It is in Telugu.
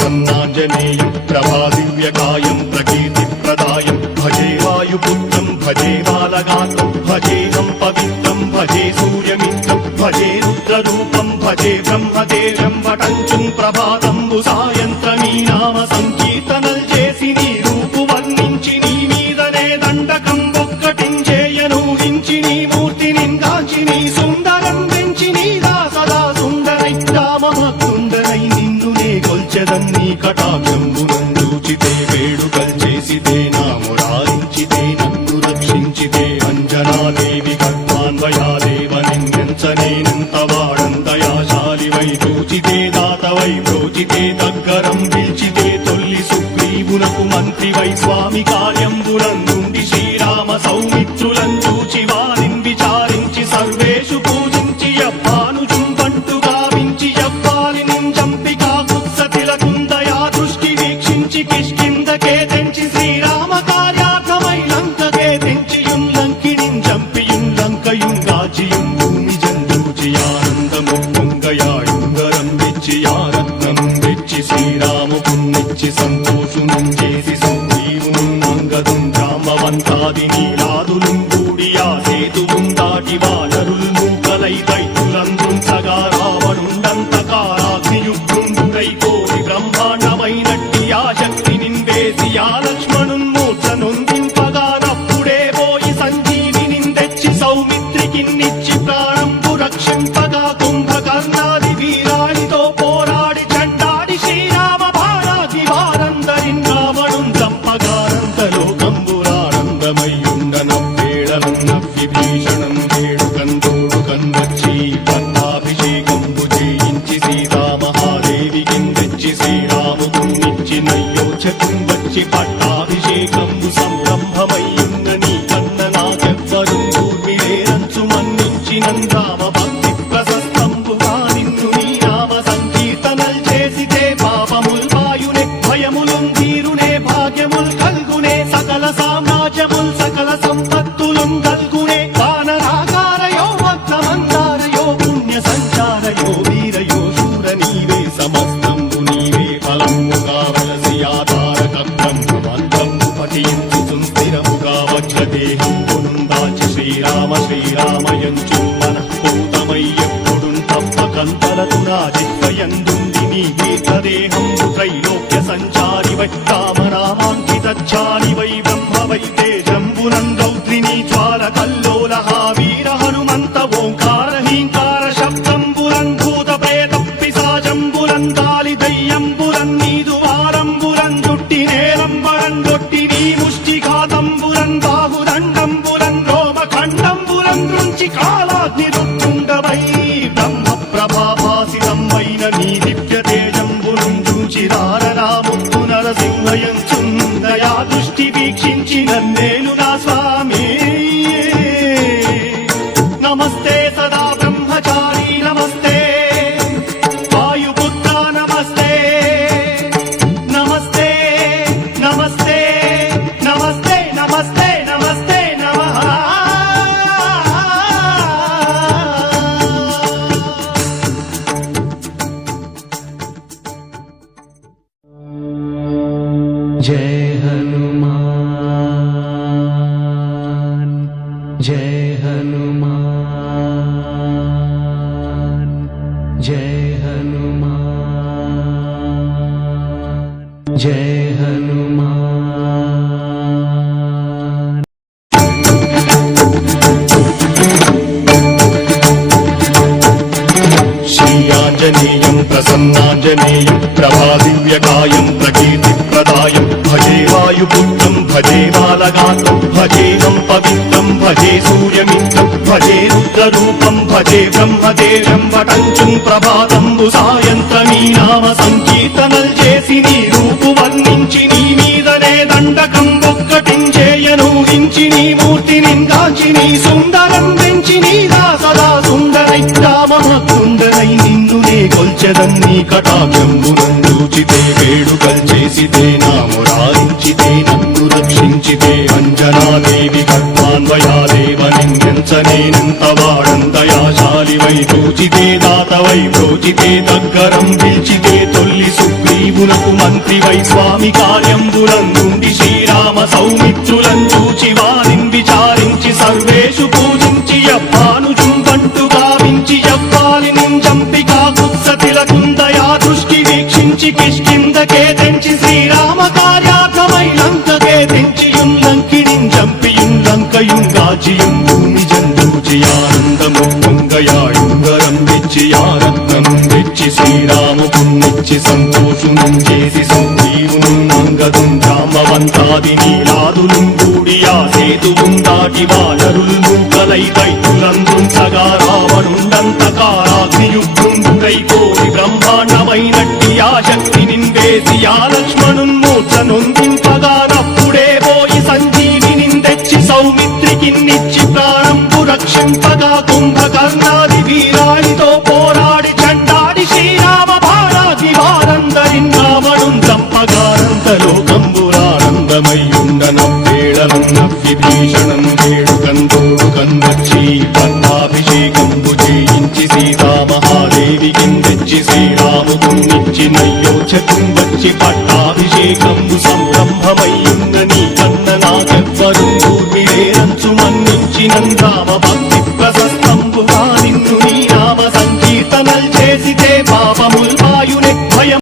प्रसन्नाञ्जनेयं प्रभादिव्यकायं प्रकीर्तिप्रदायं भजे वायुपुत्रं भजे बालगात्रं भजेऽहं पवित्रं भजे सूर्यमित्रं भजे रुद्ररूपं भजे ब्रह्मदेवं वटञ्चुं ప్రభాతంబు సాయంత్రమీ నామ సంకీర్తనల్ చేసి నీ రూపు వర్ణించి నీ మీదనే దండకం ఒక్కటించేయను హించి నీ మూర్తి నిందాంచి నీ సుందరం పెంచి నీదా సదా సుందరై రామభక్తుండనై నిన్ను నే కొల్చెదన్ నీ కటాక్షంబునందూచితే వేడుకల్ చేసితే నా మురారించితే నన్ను రక్షించితే అంజనాదేవి కర్మాన్వయాదేవ నిన్నెంచనేనంత వాడంతయాశాలివై చూచితే దాతవై ప్రోచితే దగ్గరం పిలిచితే తొల్లి సుగ్రీవునకు మంత్రివై స్వామి కార్యంబులందుండి శ్రీరామ సౌమిత్రులం చూచి వారిని విచారించి సర్వేషు పూజించి యవ్వాను చుంబంటు గావించి యవ్వాలిని చంపి కాకుత్సతిలకుందయా దృష్టి వీక్షించి కిష్కిందకే తెంచి శ్రీరామ కార్యార్థమై లంకకే తెంచియుం లంకిణిం చంపియుం లంకయుం గాచియుం భూమి జందూచి ఆనందము పొంగయాయుంగరం వెచ్చి ఆరత్నం వెచ్చి శ్రీరాముకున్నిచ్చి సంతోషునం చేసి సుగ్రీవును అంగదుం రామవంతాది నీలాదులుం కూడి ఆ సేతువుం దాటి వానరులు మూకలై దైత్యులందుంచగా రావణుండంతకారాగ్నియుగ్రుండుడై కోటి బ్రహ్మాండమైనట్టి ఆ శక్తి నిందేసి ఆ లక్ష్మణున్ మూర్ఛ నొందింపగానప్పుడే పోయి సంజీవిని తెచ్చి సౌమిత్రికిన్నిచ్చి ప్రాణంబు రక్షింపగా కుంభకర్ణాది వీరాడితో పోరాడి చండాడి శ్రీరామ భారాది వారందరిన్ రావణున్ చంపగానంతలోకంబురానందమయ్యుండనవ్వేళనం నవ్విభీషణం వేడుకందోడు కన్వచ్చి పట్టాభిషేకంబు చేయించి సీతామహాదేవికి తెచ్చి శ్రీరాముకున్నిచ్చి నయ్యోచకం వచ్చి పట్టాభిషేకంబు సంరంభమయ్యున్న నీ కన్న నాకెవ్వరు దూర్మిలేరంచు మన్నించినం రామ భక్తి ప్రశస్తంబుగా నిన్ను నీ నామ సంకీర్తనల్ చేసితే పాపముల్ వాయునే భయములుం తీరునే భాగ్యముల్ కల్గునే సకల సామ్రాజ్యముల్ సకల సంపత్తులుం కల్గునే వానరాకారయో వక్రమందారయో పుణ్య సంచారయో వీరయో శూర నీవే సమస్తంబు నీవే ఫలముగా వలసి ఆధారక బ్రహ్మమంత్రంబు పఠించు సుస్థిరముగా వజ్రదేహంబును దాచి శ్రీరామ శ్రీరామయంచు మనఃపూతమై ఎప్పుడుం తప్పకంతలతు నా జిహ్వయందుండి నీ దీర్ఘదేహంబు త్రైలోక్య సంచారివై రామనామాంకితచ్చారివై బ్రహ్మవై తేజంబునం రౌద్రిణీ జ్వాల కల్లోలహ వీర హనుమంత ఓంకార హీంకార శబ్దంబురం భూత ప్రేత పిశాచంబురం కాలి దయ్యంబురం నీదు వారంబురం జుట్టి నేరంబరం దొట్టి నీ ముష్టిఘాతంబురం బాహుదండంబురం రోమఖండంబురం నుంచి కాలాగ్ని రుత్తుండవై బ్రహ్మ ప్రభాభాసితమైన నీ దివ్య తేజంబురం చూచి రారరాముత్తు నరసింహయంచుందయా దృష్టి వీక్షించి నన్నేలు నా స్వామి నమస్తే సదా బ్రహ్మచారి నమస్తే వాయుపుత్ర నమస్తే నమస్తే నమస్తే నమస్తే నమస్తే నమస్తే నమః जय हनुमान जय हनुमान जय हनुमान जय हनुमान श्रीयाञ्जनेयं प्रसन्नाञ्जनेयं प्रभादिव्यकायं प्रकीर्तिप्रदायं भजे वायुपुत्रं भजे बालगात्रं भजेऽहं पवित्रं भजे सूर्यमित्रं भजे रुद्ररूपं भजे ब्रह्मदेवं वटञ्चुं ప్రభాతంబు సాయంత్రమీ నామ సంకీర్తనల్ చేసి నీ రూపు వర్ణించి నీ మీదనే దండకం ఒక్కటించేయను హించి నీ మూర్తి నిందాంచి నీ సుందరం పెంచి నీదా సదా సుందరై రామభక్తుండనై నిన్ను నే కొల్చెదన్ నీ కటాక్షంబునందూచితే వేడుకల్ చేసితే నా మురారించితే నన్ను రక్షించితే అంజనాదేవి కర్మాన్వయాదేవ నిన్నెంచనేనంత వాడంతయాశాలివై చూచితే దాతవై ప్రోచితే దగ్గరం పిలిచితే తొల్లి సుగ్రీవు నీవునకు మంత్రి వై స్వామి కార్యంబులందుండి శ్రీరామ సౌమిత్రులను చూచి వారిని విచారించి సర్వేషు పూజించి యవ్వాను జుంబంటు గావించి యవ్వాలి నింజంపి కాకుత్సతిలకుందయా దృష్టి వీక్షించి కిష్కిందకే తెంచి శ్రీరామ కార్యార్థమై లంకకే తెంచి యుంలంకిణింజంపి యుంలంకయుంగాచియుం భూమి జందూచి ఆనందము పొంగయాయుంగరం తెచ్చి ఆరత్నం తెచ్చి శ్రీరాముకున్నిచ్చి సంతోషునం చేసి సంజీవును మంగదుం జామవంతాది నీలాదులు కూడి ఆ సేతువుం దాటి వానరులు మూకలై దైత్యులందుంచగా రావణుండంతకారాగ్నియుగ్రుండుడై కోరి బ్రహ్మాండమైనట్టి ఆ శక్తి నిందేసి ఆ లక్ష్మణున్ మూర్ఛ నొందింపగా నప్పుడే పోయి సంజీవిని తెచ్చి సౌమిత్రికిన్నిచ్చి ప్రాణంపు రక్షింపగా కుంభకర్ణాది వీరాడితో పోరాడి చండాడి శ్రీరామ భారాది వారందరిన్ రావణున్ చంపగానంతలోకంబురానందమయ్యుండనవ్వేళనం నవ్విభీషణం వేడుకందోడు కన్వచ్చి పట్టాభిషేకంబు చేయించి సీతామహాదేవికి తెచ్చి శ్రీరాముకున్నిచ్చి నయ్యోచకం వచ్చి పట్టాభిషేకంబు సంరంభమయ్యున్న నీ కన్న నాకెవ్వరు ఊర్మిళేరంచు మన్నించినం రామ భక్తి ప్రశస్తంబుగా నిన్ను నీ నామ సంకీర్తనల్ చేసితే